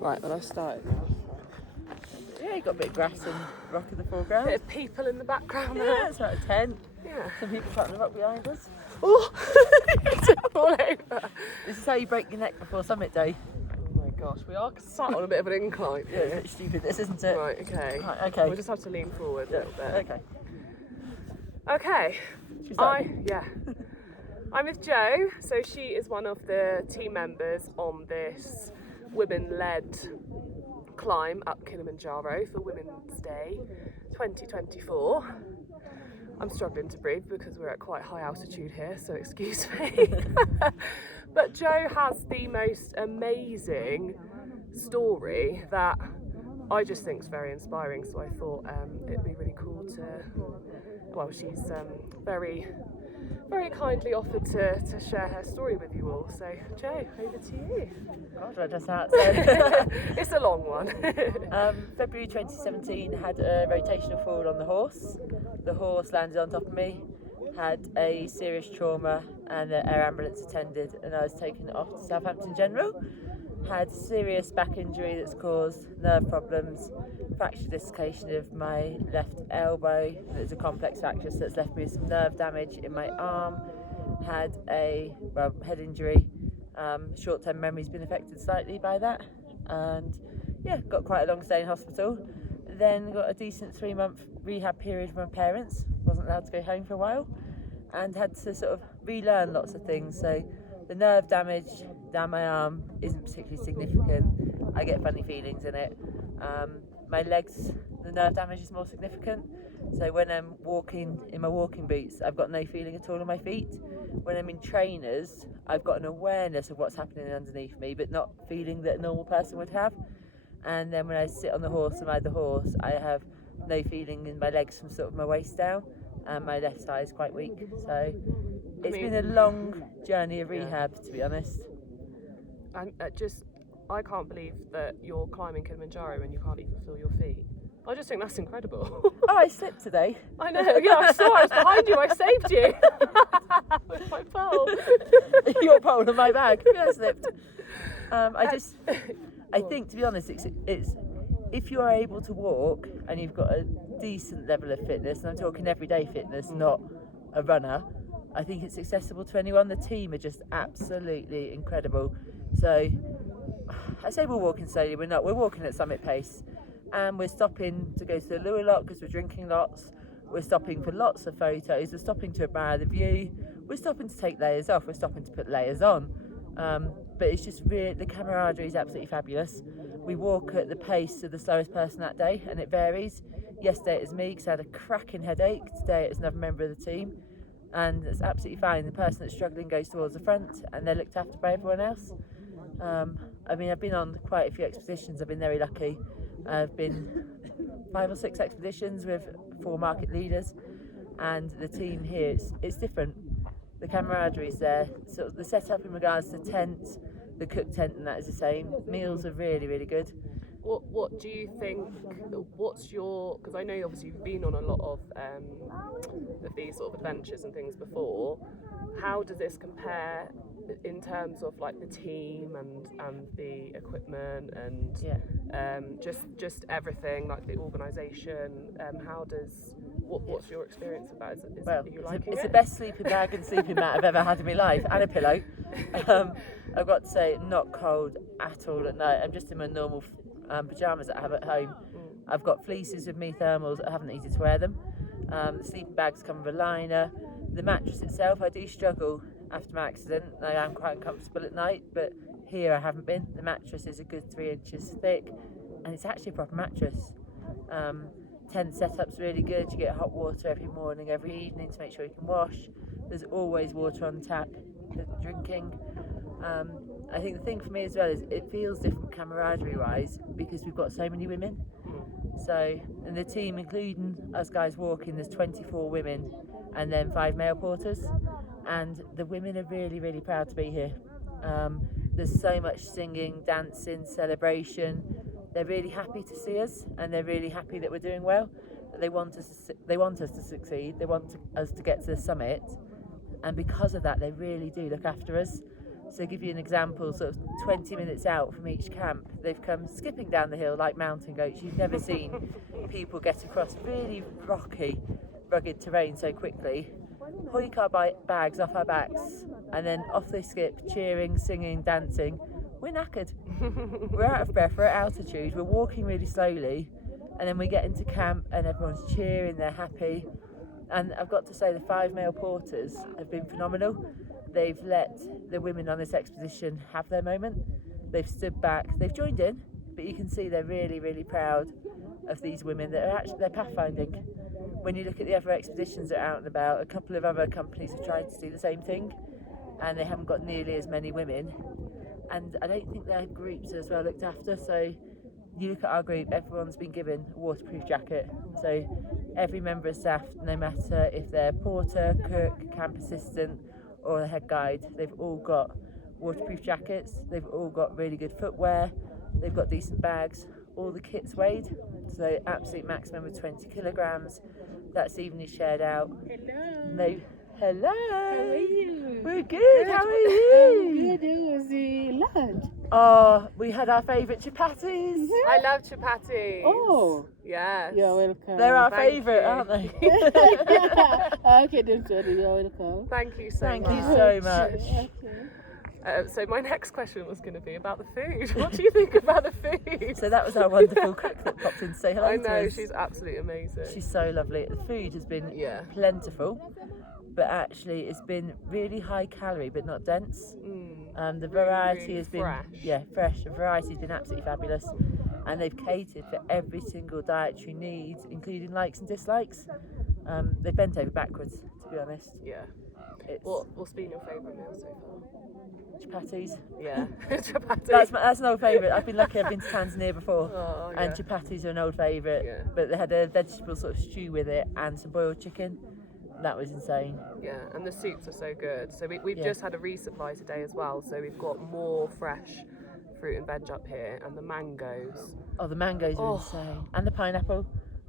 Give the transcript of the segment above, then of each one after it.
Right, well, I've started now. Yeah, you got a bit of grass and rock in the foreground. Bit of people in the background there. Yeah, it's like a tent. Yeah. Some people cutting the rock behind us. Oh, all over. This is how you break your neck before summit day. Oh my gosh, we are sat on a bit of an incline. Yeah, it's a bit stupid, this, isn't it? Right, okay. Right, okay. We'll just have to lean forward a little bit. Okay. Okay. She's like, I'm with Jo, so she is one of the team members on this women-led climb up Kilimanjaro for Women's Day 2024. I'm struggling to breathe because we're at quite high altitude here, so excuse me. But Jo has the most amazing story that I just think is very inspiring, so I thought it'd be really cool to, well, she's very kindly offered to share her story with you all. So, Jo, over to you. gosh, I just had said. It's a long one. February 2017, had a rotational fall on the horse. The horse landed on top of me, had a serious trauma, and the air ambulance attended, and I was taken off to Southampton General. Had serious back injury that's caused nerve problems, fractured dislocation of my left elbow. There's a complex fracture, so it's left me with some nerve damage in my arm. Had a head injury. Short-term memory's been affected slightly by that, and yeah, got quite a long stay in hospital. Then got a decent 3-month rehab period with my parents. Wasn't allowed to go home for a while, and had to sort of relearn lots of things. So the nerve damage down my arm isn't particularly significant. I get funny feelings in it. My legs, the nerve damage is more significant. So when I'm walking in my walking boots, I've got no feeling at all in my feet. When I'm in trainers, I've got an awareness of what's happening underneath me, but not feeling that a normal person would have. And then when I sit on the horse and ride the horse, I have no feeling in my legs from sort of my waist down, and my left side is quite weak. So it's been a long journey of rehab, to be honest. And I can't believe that you're climbing Kilimanjaro and you can't even feel your feet. I just think that's incredible. Oh, I slipped today. I know, yeah, I saw, I was behind you, I saved you. With my pole. Your pole and my bag. Yeah, I slipped. I think, to be honest, it's if you are able to walk and you've got a decent level of fitness, and I'm talking everyday fitness, not a runner, I think it's accessible to anyone. The team are just absolutely incredible. So I say we're walking slowly, we're not. We're walking at summit pace, and we're stopping to go to the loo a lot because we're drinking lots. We're stopping for lots of photos. We're stopping to admire the view. We're stopping to take layers off. We're stopping to put layers on. But it's just really, the camaraderie is absolutely fabulous. We walk at the pace of the slowest person that day, and it varies. Yesterday it was me because I had a cracking headache. Today it was another member of the team, and it's absolutely fine. The person that's struggling goes towards the front, and they're looked after by everyone else. I mean, I've been on quite a few expeditions. I've been very lucky. I've been 5 or 6 expeditions with 4 market leaders, and the team here, it's different. The camaraderie is there. So the setup in regards to tent, the cook tent, and that is the same. Meals are really, really good. What do you think, what's your, because I know obviously you've been on a lot of these sort of adventures and things before. How does this compare in terms of like the team and the equipment and just everything, like the organisation? What's your experience about it? Well, you liking it's it? the best sleeping bag and sleeping mat I've ever had in my life, and a pillow. I've got to say, not cold at all at night. I'm just in my normal pyjamas that I have at home. I've got fleeces with me, thermals. I haven't needed to wear them. The sleeping bags come with a liner. The mattress itself, I do struggle after my accident. I am quite uncomfortable at night, but here I haven't been. The mattress is a good 3 inches thick, and it's actually a proper mattress. Tent setup's really good. You get hot water every morning, every evening to make sure you can wash. There's always water on tap for drinking. I think the thing for me as well is it feels different camaraderie wise because we've got so many women. So, and the team, including us guys walking, there's 24 women and then 5 male porters, and the women are really, really proud to be here. There's so much singing, dancing, celebration. They're really happy to see us, and they're really happy that we're doing well. They want us to succeed. They want us to get to the summit, and because of that, they really do look after us. So to give you an example, sort of 20 minutes out from each camp, they've come skipping down the hill like mountain goats. You've never seen people get across really rocky, rugged terrain so quickly. Hoik our bags off our backs, and then off they skip, cheering, singing, dancing. We're knackered. We're out of breath, we're at altitude, we're walking really slowly, and then we get into camp and everyone's cheering, they're happy. And I've got to say, the 5 male porters have been phenomenal. They've let the women on this expedition have their moment. They've stood back, they've joined in, but you can see they're really, really proud of these women that are actually, they're pathfinding. When you look at the other expeditions that are out and about, a couple of other companies have tried to do the same thing, and they haven't got nearly as many women. And I don't think their groups are as well looked after. So you look at our group, everyone's been given a waterproof jacket. So every member of staff, no matter if they're porter, cook, camp assistant or a head guide, they've all got waterproof jackets, they've all got really good footwear, they've got decent bags, all the kit's weighed, so absolute maximum of 20 kilograms. That's evenly shared out. Hello. How are you? We're good. How are you? Good. It was the lunch. Oh, we had our favourite chapatis. I love chapatis. Oh, Yes. you're welcome. They're our Thank favourite, you. aren't they? Okay, don't worry. You're welcome. Thank you so Thank much. you so much. Okay. So my next question was going to be about the food. What do you think about the food? So that was our wonderful cook that popped in to say hello I to know, us. she's absolutely amazing. She's so lovely. The food has been Yeah. plentiful, but actually it's been really high calorie but not dense. The variety really has been fresh. fresh. The variety has been absolutely fabulous, and they've catered for every single dietary need, including likes and dislikes. They've bent over backwards, to be honest. Yeah. It's What's been your favourite meal so far? chapatis. Yeah. Chapati. That's an old favourite. I've been lucky. I've been to Tanzania before, Oh, and yeah. chapatis are an old favourite. Yeah. But they had a vegetable sort of stew with it and some boiled chicken. That was insane. Yeah, and the soups are so good. So we've Yeah. just had a resupply today as well. So we've got more fresh fruit and veg up here, and the mangoes, Oh, the mangoes are Oh. insane, and the pineapple.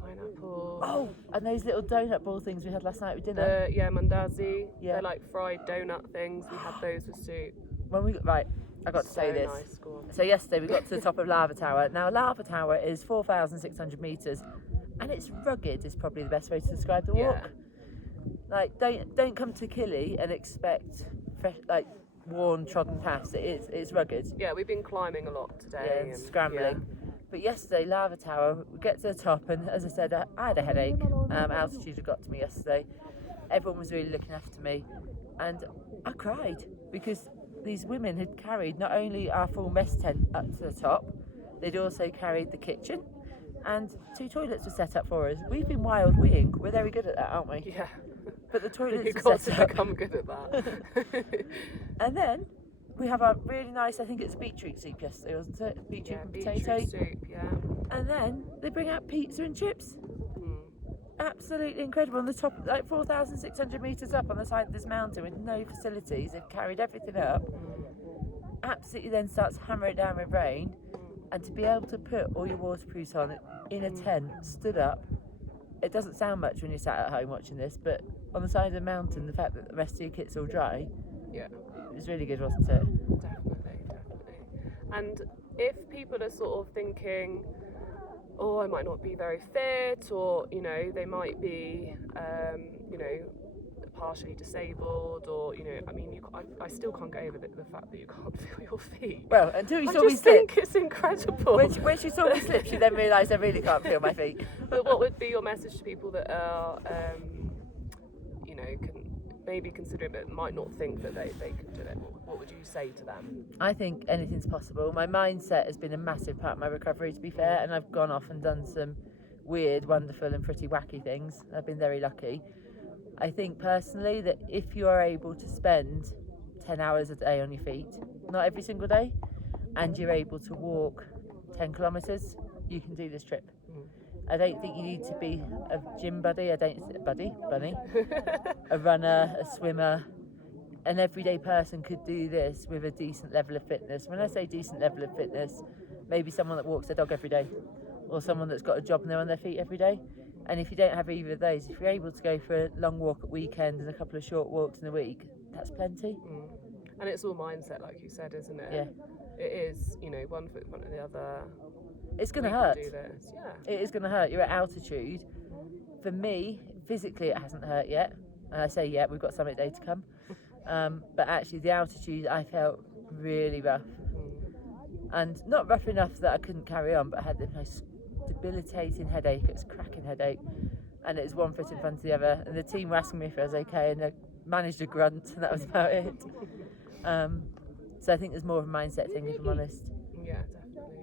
pineapple. Oh, and those little donut ball things we had last night with dinner. The mandazi. Yeah. They're like fried donut things. We had those with soup. When we I got to So say this. nice. Go on. So yesterday we got to the top of Lava Tower. Now Lava Tower is 4,600 metres, and it's rugged. Is probably the best way to describe the walk. Yeah. Like don't come to Killy and expect fresh, like worn trodden paths. It's rugged. Yeah, we've been climbing a lot Yeah, today. and scrambling. But yesterday, Lava Tower, we get to the top, and as I said, I had a headache. Altitude had got to me yesterday. Everyone was really looking after me, and I cried because these women had carried not only our full mess tent up to the top, they'd also carried the kitchen, and 2 toilets were set up for us. We've been wild weeing. We're very good at that, aren't we? Yeah. But the toilets You've were got set to up. become good at that. And then we have a really nice, I think it's beetroot soup yesterday, wasn't it? Beetroot Yeah, and beetroot potato. soup. Yeah. And then they bring out pizza and chips. Mm. Absolutely incredible. On the top, like 4,600 metres up on the side of this mountain with no facilities. They've carried everything up. Absolutely then starts hammering down with rain. And to be able to put all your waterproofs on in a tent, stood up, it doesn't sound much when you're sat at home watching this, but on the side of the mountain, the fact that the rest of your kit's all dry, Yeah. it was really good, wasn't it? Definitely. And if people are sort of thinking, oh, I might not be very fit, or they might be, partially disabled, or I mean, I still can't get over the fact that you can't feel your feet. Well, until you I saw me just slip. think it's incredible. When she saw me slip, she then realised I really can't feel my feet. But what would be your message to people that are, can maybe consider it but might not think that they can do it? What would you say to them? I think anything's possible. My mindset has been a massive part of my recovery, to be fair, and I've gone off and done some weird, wonderful and pretty wacky things. I've been very lucky. I think personally that if you are able to spend 10 hours a day on your feet, not every single day, and you're able to walk 10 kilometres, you can do this trip. I don't think you need to be a gym buddy, bunny, a runner, a swimmer. An everyday person could do this with a decent level of fitness. When I say decent level of fitness, maybe someone that walks their dog every day, or someone that's got a job and they're on their feet every day. And if you don't have either of those, if you're able to go for a long walk at weekend and a couple of short walks in a week, that's plenty. And it's all mindset, like you said, isn't it? Yeah. It is, you know, one foot in front of the other. It's going to We can hurt. do this. Yeah. It is going to hurt. You're at altitude. For me, physically, it hasn't hurt yet. And I say yet, we've got summit day to come. But actually, the altitude, I felt really rough. And not rough enough that I couldn't carry on, but I had the most debilitating headache. It was a cracking headache. And it was one foot in front of the other. And the team were asking me if I was okay, and I managed a grunt, and that was about it. So I think there's more of a mindset thing, if I'm honest. Yeah, definitely.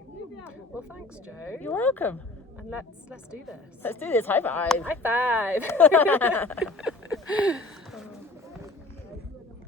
Well, thanks, Jo. You're welcome. And let's do this. Let's do this. High five. High five.